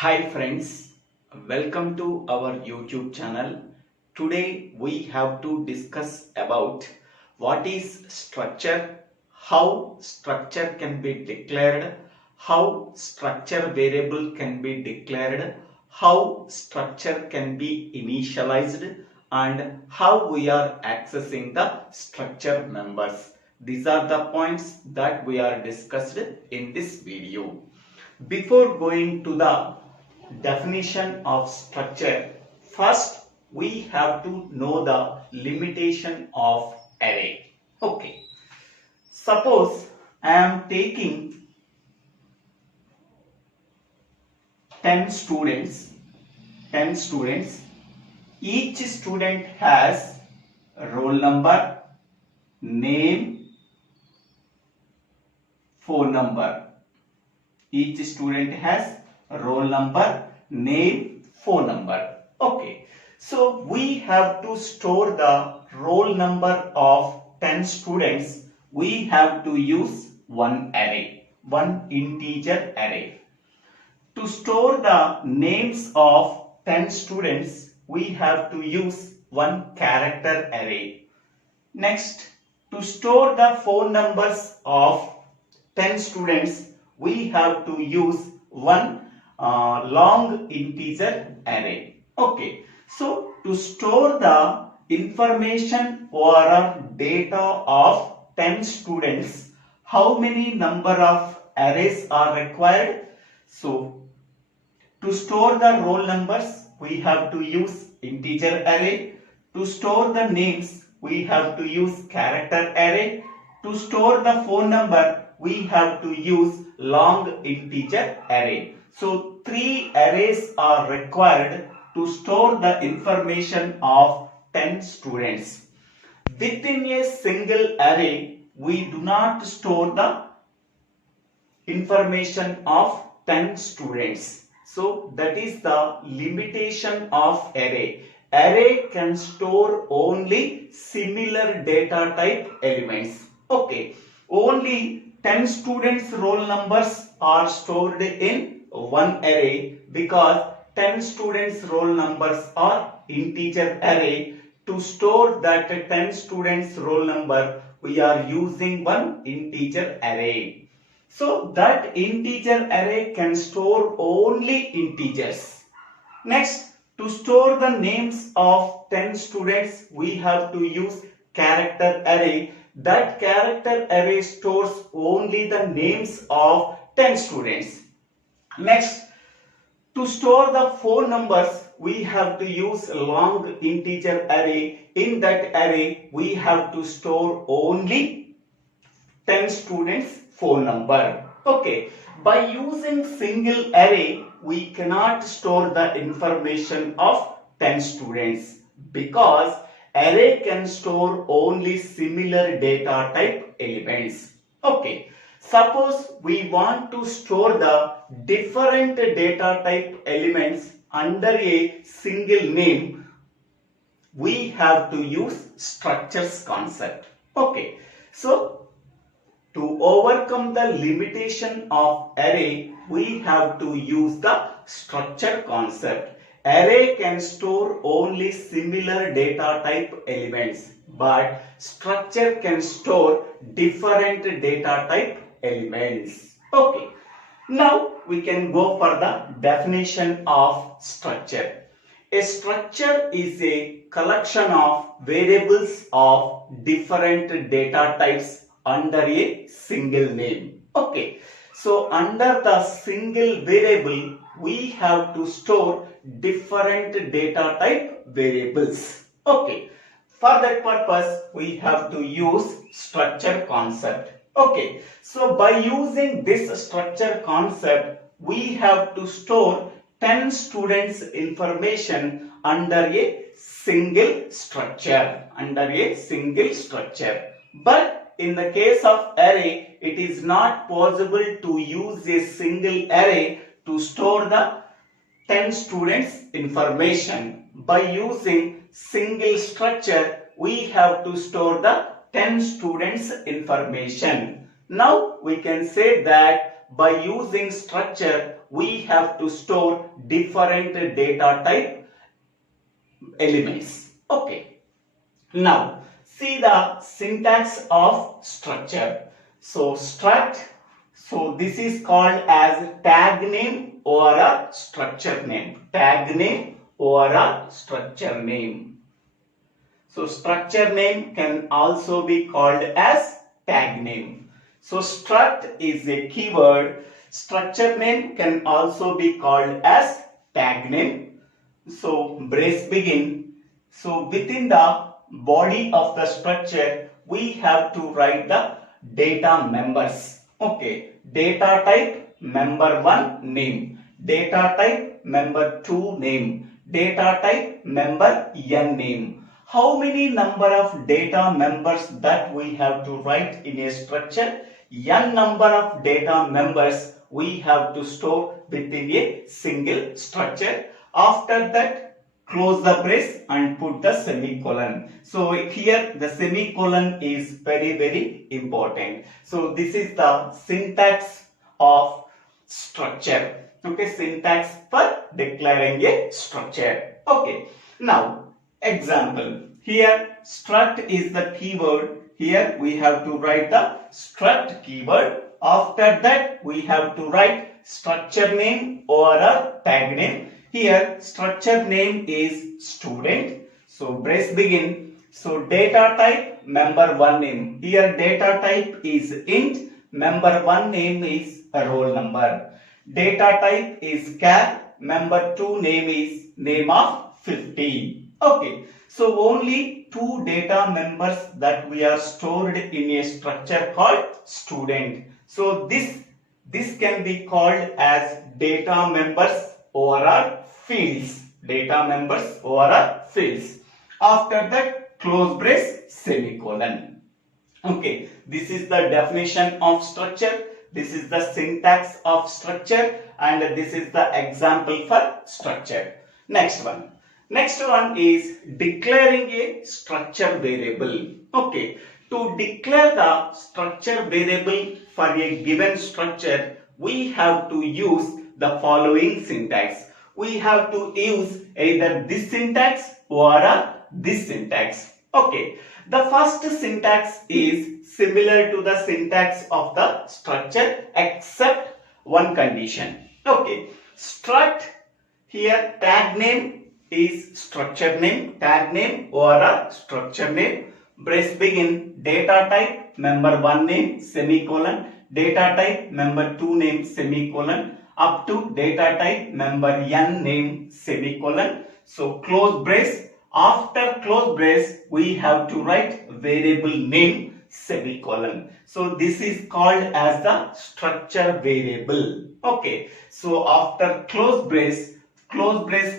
Hi friends, welcome to our YouTube channel. Today we have to discuss about what is structure, how structure can be declared, how structure variable can be declared, how structure can be initialized, and how we are accessing the structure members. These are the points that we are discussed in this video. Before going to the definition of structure, first we have to know the limitation of array. Okay, suppose I am taking 10 students. Each student has roll number, name, phone number. Each student has roll number, name, phone number. Okay, so we have to store the roll number of 10 students. We have to use one array, one integer array. To store the names of 10 students, we have to use one character array. Next, to store the phone numbers of 10 students, we have to use one long integer array. Okay, so to store the information or data of 10 students, how many number of arrays are required? So to store the roll numbers, we have to use integer array. To store the names, we have to use character array. To store the phone number, we have to use long integer array. So 3 arrays are required to store the information of 10 students. Within a single array, we do not store the information of 10 students. So that is the limitation of array. Array can store only similar data type elements. Okay, only 10 students' roll numbers are stored in one array because 10 students' roll numbers are integer array. To store that 10 students' roll number, we are using one integer array. So that integer array can store only integers. Next, to store the names of 10 students, we have to use character array. That character array stores only the names of 10 students. Next, to store the phone numbers, we have to use long integer array. In that array, we have to store only 10 students' phone number. Okay, by using single array, we cannot store the information of 10 students because array can store only similar data type elements. Okay, suppose we want to store the different data type elements under a single name, we have to use structures concept. Okay, so to overcome the limitation of array, we have to use the structure concept. Array can store only similar data type elements, but structure can store different data type elements. Okay, now we can go for the definition of structure. A structure is a collection of variables of different data types under a single name. Okay, so under the single variable, we have to store different data type variables. Okay, for that purpose, we have to use structure concept. Okay, so by using this structure concept, we have to store 10 students' information under a single structure. But in the case of array, it is not possible to use a single array to store the 10 students information. By using single structure, we have to store the 10 students information. Now we can say that by using structure, we have to store different data type elements. Okay. Now, see the syntax of structure. So, struct, so this is called as tag name or a structure name. Tag name or a structure name. So, structure name can also be called as tag name. So, struct is a keyword. Structure name can also be called as tag name. So, brace begin. So, within the body of the structure, we have to write the data members. Okay, data type member 1 name, data type member 2 name, data type member n name. How many number of data members that we have to write in a structure? N number of data members we have to store within a single structure. After that, close the brace and put the semicolon. So here the semicolon is very important. So this is the syntax of structure. Okay, syntax for declaring a structure. Okay, now example. Here struct is the keyword. Here we have to write the struct keyword. After that we have to write structure name or a tag name. Here structure name is student. So brace begin. So data type member 1 name. Here data type is int. Member 1 name is a roll number. Data type is char. Member 2 name is name of 50. Okay. So only 2 data members that we are stored in a structure called student. So this can be called as data members or fields. Data members or fields. After that, close brace, semicolon. Okay, this is the definition of structure. This is the syntax of structure, and this is the example for structure. Next one. Next one is declaring a structure variable. Okay, to declare the structure variable for a given structure, we have to use the following syntax. We have to use either this syntax or this syntax. Okay, the first syntax is similar to the syntax of the structure except one condition. Okay, struct, here tag name is structure name, tag name or a structure name. Brace begin, data type member 1 name semicolon, data type member 2 name semicolon, up to data type member n name semicolon. So close brace. After close brace we have to write variable name semicolon. So this is called as the structure variable. Okay, so after close brace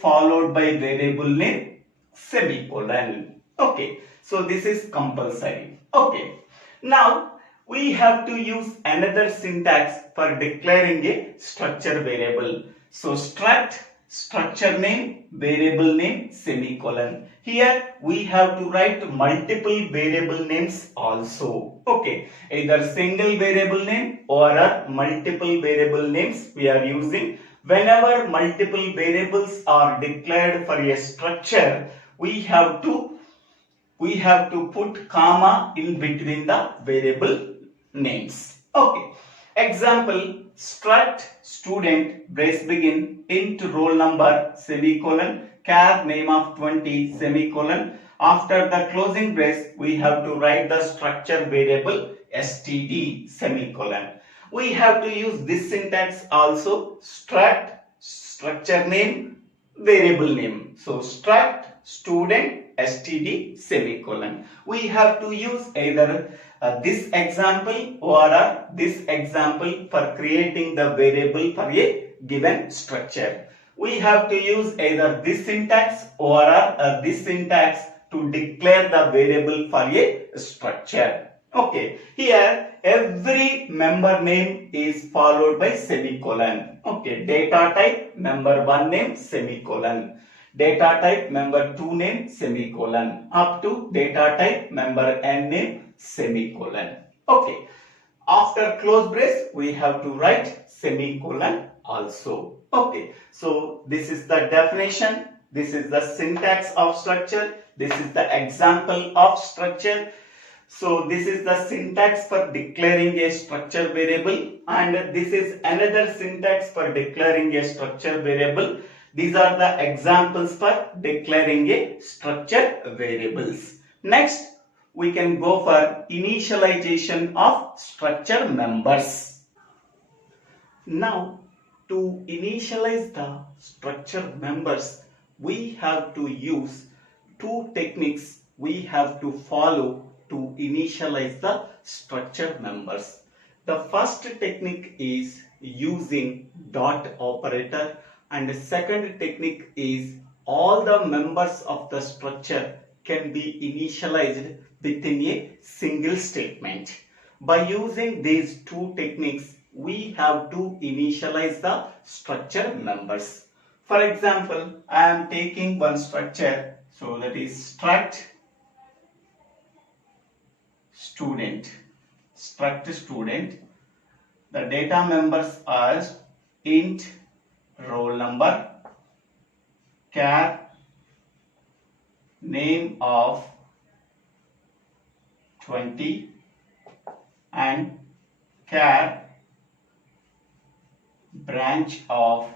followed by variable name semicolon. Okay, so this is compulsory. Okay, now we have to use another syntax for declaring a structure variable. So struct, structure name, variable name, semicolon. Here we have to write multiple variable names also. Okay, either single variable name or multiple variable names we are using. Whenever multiple variables are declared for a structure, we have to put comma in between the variable names. Okay, example, struct student, brace begin, int roll number semicolon, char name of 20 semicolon. After the closing brace we have to write the structure variable std semicolon. We have to use this syntax also, struct, structure name, variable name. So struct student std semicolon. We have to use either this example or this example for creating the variable for a given structure. We have to use either this syntax or this syntax to declare the variable for a structure. Okay, here every member name is followed by semicolon. Okay, data type member 1 name semicolon, data type member 2 name semicolon, up to data type member n name semicolon. Okay, after close brace we have to write semicolon also. Okay, so this is the definition, this is the syntax of structure, this is the example of structure. So this is the syntax for declaring a structure variable, and this is another syntax for declaring a structure variable. These are the examples for declaring a structure variables. Next, we can go for initialization of structure members. Now, to initialize the structure members, we have to use two techniques we have to follow to initialize the structure members. The first technique is using dot operator, and the second technique is all the members of the structure can be initialized within a single statement. By using these two techniques, we have to initialize the structure members. For example, I am taking one structure, so that is struct student. The data members are int roll number, char name of 20, and char branch of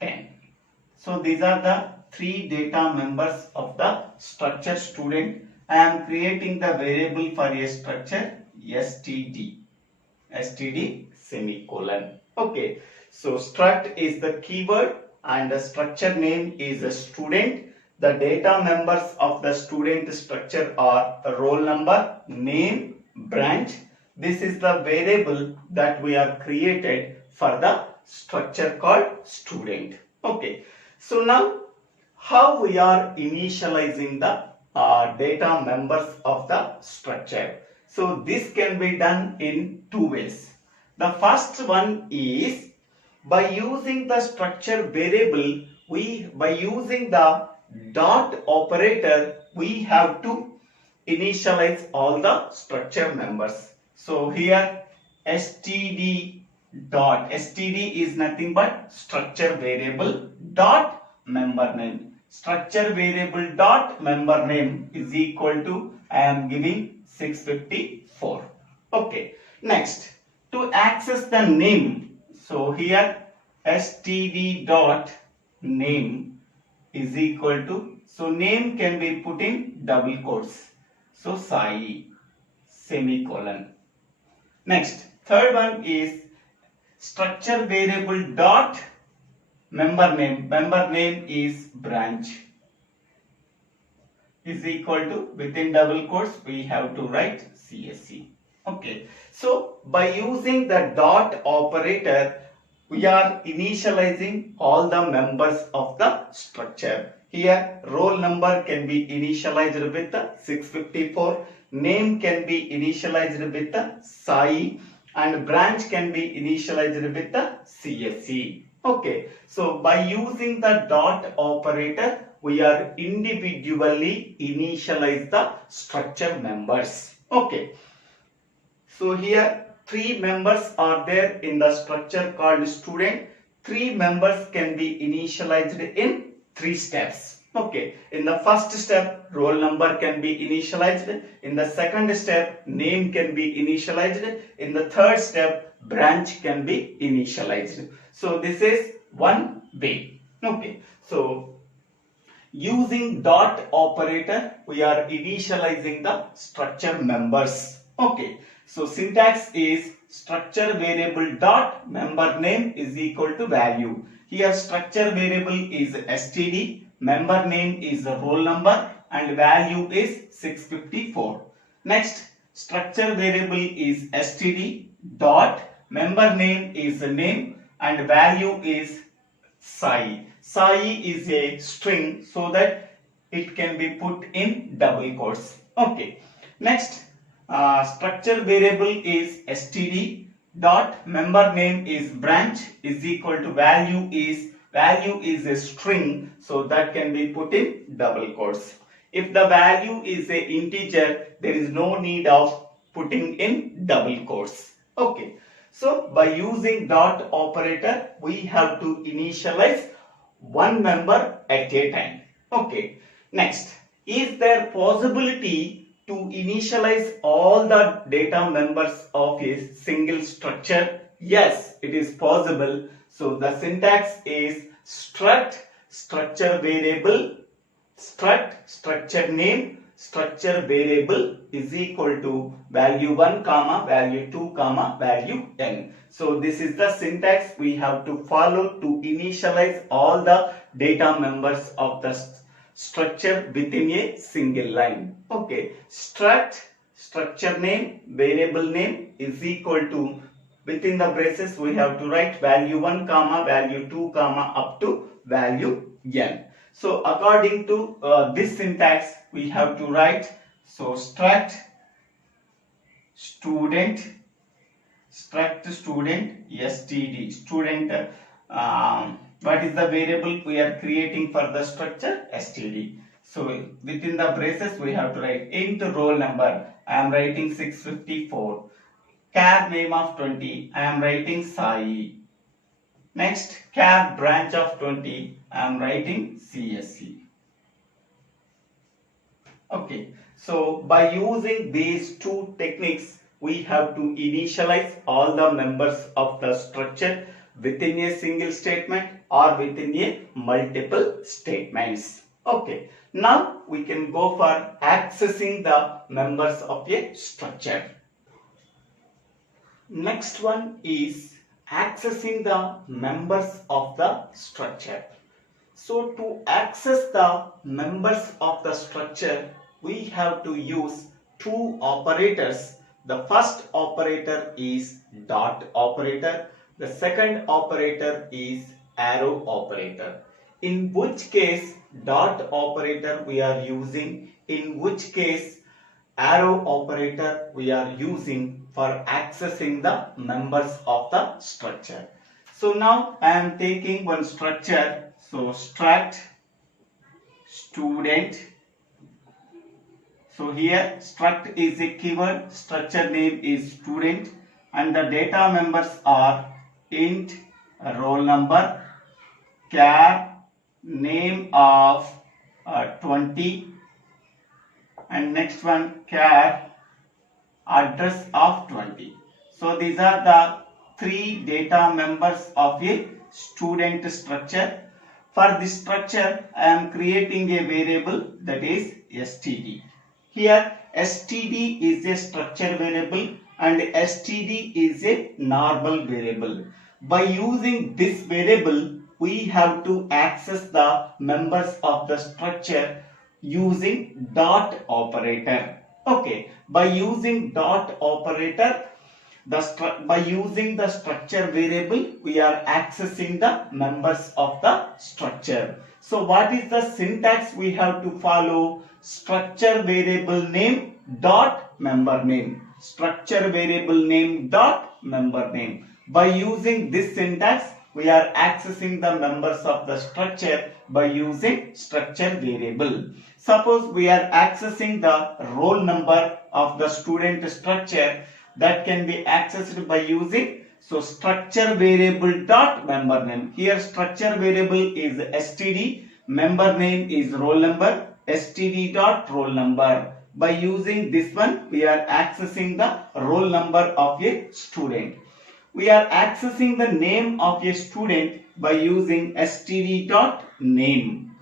10. So these are the three data members of the structure student. I am creating the variable for a structure std semicolon. Okay, so struct is the keyword and the structure name is a student. The data members of the student structure are roll number, name, branch. This is the variable that we are created for the structure called student. Okay, so now how we are initializing the data members of the structure. So this can be done in two ways. The first one is by using the structure variable, by using the dot operator, we have to initialize all the structure members. So here std is nothing but structure variable dot member name. Structure variable dot member name is equal to, I am giving 654. Okay, next, to access the name, so here std dot name is equal to, so name can be put in double quotes, so Sai semicolon. Next, third one is structure variable dot member name is branch is equal to, within double quotes we have to write CSC. Okay, so by using the dot operator, we are initializing all the members of the structure. Here roll number can be initialized with the 654, name can be initialized with the Sai, and branch can be initialized with the CSC. Okay, so by using the dot operator, we are individually initialize the structure members. Okay, so here three members are there in the structure called student. Three members can be initialized in three steps. Okay, in the first step, roll number can be initialized. In the second step, name can be initialized. In the third step, branch can be initialized. So this is one way. Okay, so using dot operator, we are initializing the structure members. Okay, so syntax is structure variable dot member name is equal to value. Here structure variable is std, member name is the roll number, and value is 654. Next, structure variable is std dot member name is the name, and value is Sai. Sai is a string, so that it can be put in double quotes. Okay, next, structure variable is std dot member name is branch is equal to value is a string, so that can be put in double quotes. If the value is a integer, there is no need of putting in double quotes. Okay, So by using dot operator, we have to initialize one member at a time. Okay. Next, is there possibility to initialize all the data members of a single structure? Yes, it is possible. So the syntax is struct structure variable struct structure name structure variable is equal to value 1 comma value 2 comma value n. So this is the syntax we have to follow to initialize all the data members of the structure within a single line. Okay, struct structure name variable name is equal to, within the braces we have to write value 1 comma value 2 comma up to value n. So according to this syntax we have to write, so struct student std student, what is the variable we are creating for the structure? Std. So within the braces we have to write int roll number, I am writing 654, char name of 20, I am writing Sai. Next, char branch of 20, I am writing CSE. Okay, so by using these two techniques, we have to initialize all the members of the structure within a single statement or within a multiple statements. Okay, now we can go for accessing the members of a structure. Next one is accessing the members of the structure. So to access the members of the structure, we have to use two operators. The first operator is dot operator. The second operator is arrow operator. In which case dot operator we are using, in which case arrow operator we are using for accessing the members of the structure. So now I am taking one structure. So struct student. So here struct is a keyword, structure name is student, and the data members are int roll number, char name of 20, and next one char address of 20. So these are the three data members of a student structure. For this structure I am creating a variable, that is std. Here std is a structure variable and std is a normal variable. By using this variable we have to access the members of the structure using dot operator. Okay, by using dot operator, by using the structure variable we are accessing the members of the structure. So what is the syntax we have to follow? Structure variable name dot member name, structure variable name dot member name. By using this syntax we are accessing the members of the structure by using structure variable. Suppose we are accessing the roll number of the student structure, that can be accessed by using structure variable dot member name. Here structure variable is std, member name is roll number, std dot roll number. By using this one we are accessing the roll number of a student. We are accessing the name of a student by using std dot name.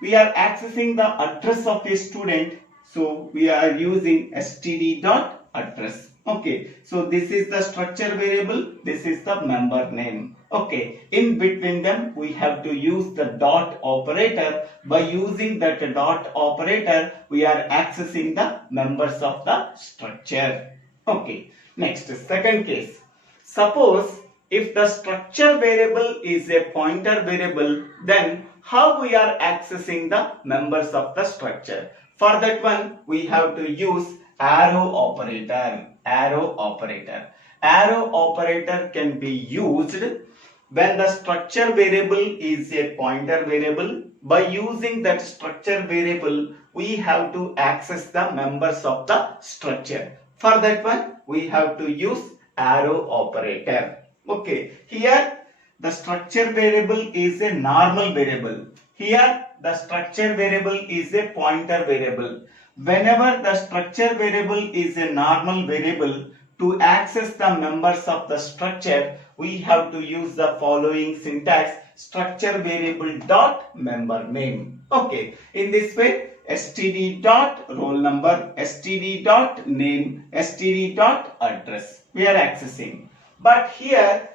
We are accessing the address of a student, so we are using std dot address. Okay, so this is the structure variable, this is the member name. Okay, in between them we have to use the dot operator. By using that dot operator we are accessing the members of the structure. Okay, next, second case. Suppose if the structure variable is a pointer variable, then how we are accessing the members of the structure? For that one we have to use arrow operator. Arrow operator. Arrow operator can be used when the structure variable is a pointer variable. By using that structure variable we have to access the members of the structure. For that one we have to use arrow operator. Okay, here the structure variable is a normal variable. Here the structure variable is a pointer variable. Whenever the structure variable is a normal variable, to access the members of the structure, we have to use the following syntax: structure variable dot member name. Okay, in this way, std dot roll number, std dot name, std dot address we are accessing. But here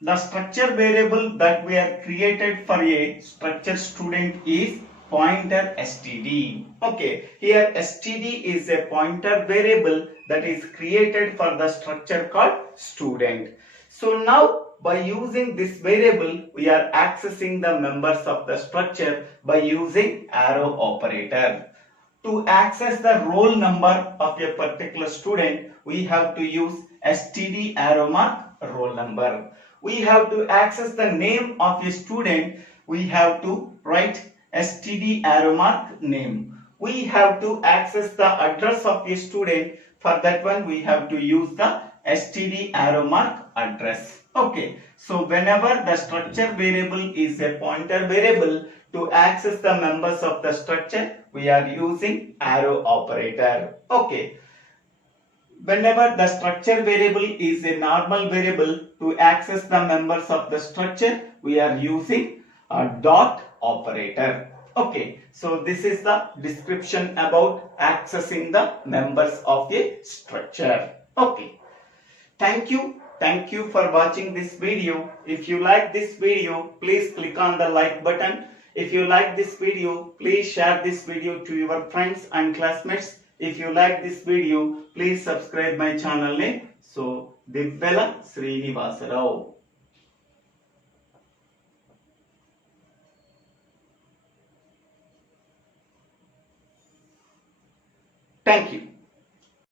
the structure variable that we are created for a structure student is pointer std. Okay, here std is a pointer variable that is created for the structure called student. So now by using this variable, we are accessing the members of the structure by using arrow operator. To access the roll number of a particular student, we have to use std arrow mark roll number. We have to access the name of a student, we have to write std arrow mark name. We have to access the address of a student, for that one we have to use the std arrow mark address. Okay, so whenever the structure variable is a pointer variable, to access the members of the structure, we are using arrow operator. Okay. Whenever the structure variable is a normal variable, to access the members of the structure, we are using a dot operator. Okay, so this is the description about accessing the members of a structure. Okay, thank you. Thank you for watching this video. If you like this video, please click on the like button. If you like this video, please share this video to your friends and classmates. If you like this video, please subscribe my channel name. So, DIVVELA SRINIVASA. Thank you.